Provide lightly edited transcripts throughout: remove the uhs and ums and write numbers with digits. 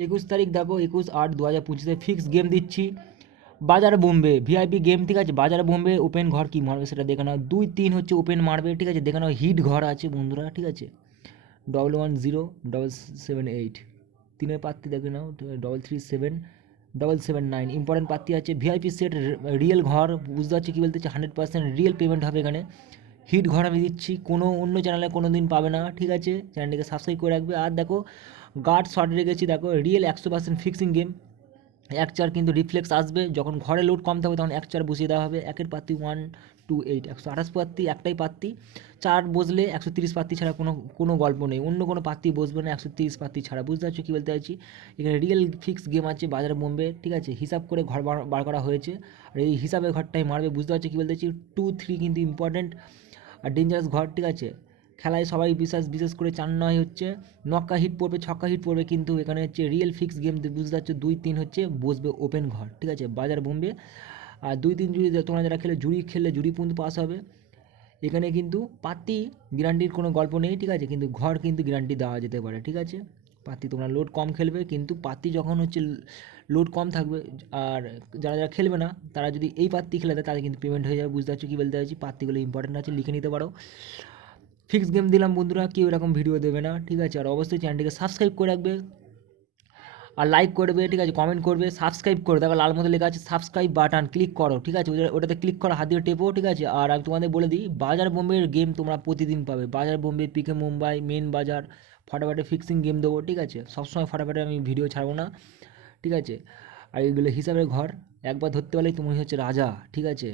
21 তারিখ দেখো 21/8/2025 fix game দিচ্ছি বাজার বোম্বে ভিআইপি গেম, ঠিক আছে। বাজার বোম্বে ওপেন ঘর কী মারবে সেটা দেখে নাও, 2-3 হচ্ছে ওপেন মারবে, ঠিক আছে। দেখে নাও হিট ঘর আছে বন্ধুরা, ঠিক আছে। 110-778 তিনের প্রার্থী দেখে নাও, 337-779 ইম্পর্টেন্ট প্রার্থী আছে। ভিআইপি সেট রিয়েল ঘর, বুঝতে পারছি কী বলতে হচ্ছে, 100% রিয়েল পেমেন্ট হবে এখানে। হিট ঘর আমি দিচ্ছি, কোনো অন্য চ্যানেলে কোনো দিন পাবে না, ঠিক আছে। চ্যানেলটিকে সাবস্ক্রাইব করে রাখবে। আর দেখো গার্ড শর্ট রেখেছি, দেখো রিয়েল 100% ফিক্সিং গেম। 1-4 কিন্তু রিফ্লেক্স আসবে, যখন ঘরে লোড কম থাকবে তখন 1-4 বসিয়ে দেওয়া হবে। একের প্রার্থী 128 128 প্রার্থী, একটাই প্রার্থী 4 বসলে 130 প্রার্থী ছাড়া কোনো গল্প নেই, অন্য কোনো প্রার্থী বসবে না 130 প্রার্থী ছাড়া, বুঝতে পারছো কী বলতে চাইছি। এখানে রিয়েল ফিক্স গেম আছে বাজার বোম্বে, ঠিক আছে। হিসাব করে ঘর বার করা হয়েছে, আর এই হিসাবের ঘরটাই মারবে, বুঝতে পারছো কী বলতে চাইছি। 2-3 কিন্তু ইম্পর্টেন্ট আর ডেঞ্জারাস ঘর, ঠিক আছে। খেলায় সবাই বিশেষ করে 4-9 হচ্ছে নক্কা হিট পড়বে, ছক্কা হিট পড়বে, কিন্তু এখানে হচ্ছে রিয়েল ফিক্স গেম, বুঝতে পারছো। 2-3 হচ্ছে বসবে ওপেন ঘর, ঠিক আছে, বাজার বোম্বে। আর 2-3 জুড়ি তোমরা যারা জুড়ি খেললে জুড়ি পর্যন্ত পাস হবে। এখানে কিন্তু পাতি গ্যারান্টির কোনো গল্প নেই, ঠিক আছে, কিন্তু ঘর কিন্তু গ্যারান্টি দেওয়া যেতে পারে, ঠিক আছে। পাতি তোমরা লোড কম খেলবে, কিন্তু পাতি যখন হচ্ছে লোড কম থাকবে, আর যারা যারা খেলবে না তারা যদি এই পাত্তি খেলে দেয় তাদের কিন্তু পেমেন্ট হয়ে যাবে, বুঝতে পারছো কী বলতে চাইছি। পাত্তিগুলো ইম্পর্টেন্ট আছে, লিখে নিতে পারো। ফিক্স গেম দিলাম বন্ধুরা, কেউ এরকম ভিডিও দেবে না, ঠিক আছে। আর অবশ্যই চ্যানেলটিকে সাবস্ক্রাইব করে রাখবে, আর লাইক করবে, ঠিক আছে, কমেন্ট করবে, সাবস্ক্রাইব করে দেখো লাল মধ্যে লেখা আছে সাবস্ক্রাইব বাটন, ক্লিক করো, ঠিক আছে। ওটাতে ক্লিক করো, হাত দিয়ে টেপো, ঠিক আছে। আর আমি তোমাদের বলে দিই, বাজার বোম্বের গেম তোমরা প্রতিদিন পাবে। বাজার বোম্বে, পিকে মুম্বাই, মেন বাজার, ফাটাফাটি ফিক্সিং গেম দেবো, ঠিক আছে। সবসময় ফাটাফাটি আমি ভিডিও ছাড়বো না, ঠিক আছে। আর এইগুলো হিসাবের ঘর একবার ধরতে পারলেই তুমি হচ্ছে রাজা, ঠিক আছে।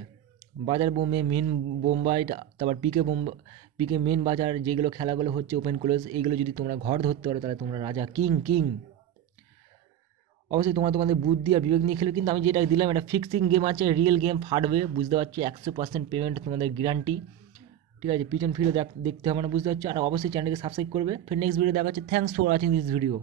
বাজার বোম্বে, মেন বোম্বাই, তারপর পিকে মেন বাজার, যেগুলো খেলাগুলো হচ্ছে ওপেন ক্লোজ, এইগুলো যদি তোমরা ঘর ধরতে পারো তাহলে তোমরা রাজা, কিং। অবশ্যই তোমাদের বুদ্ধি আর বিবেক নিয়ে খেলবে, কিন্তু আমি যেটা দিলাম এটা ফিক্সিং গেম আছে, রিয়েল গেম ফাটবে, বুঝতে পারছি। 100% পেমেন্ট তোমাদের গ্যারান্টি, ঠিক আছে। পিছন ফিরে দেখতে হবে না, বুঝতে পারছো। আর অবশ্যই চ্যানেলকে সাবস্ক্রাইব করবে। ফির নেক্সট ভিডিও দেখা হচ্ছে। Thanks for watching this video.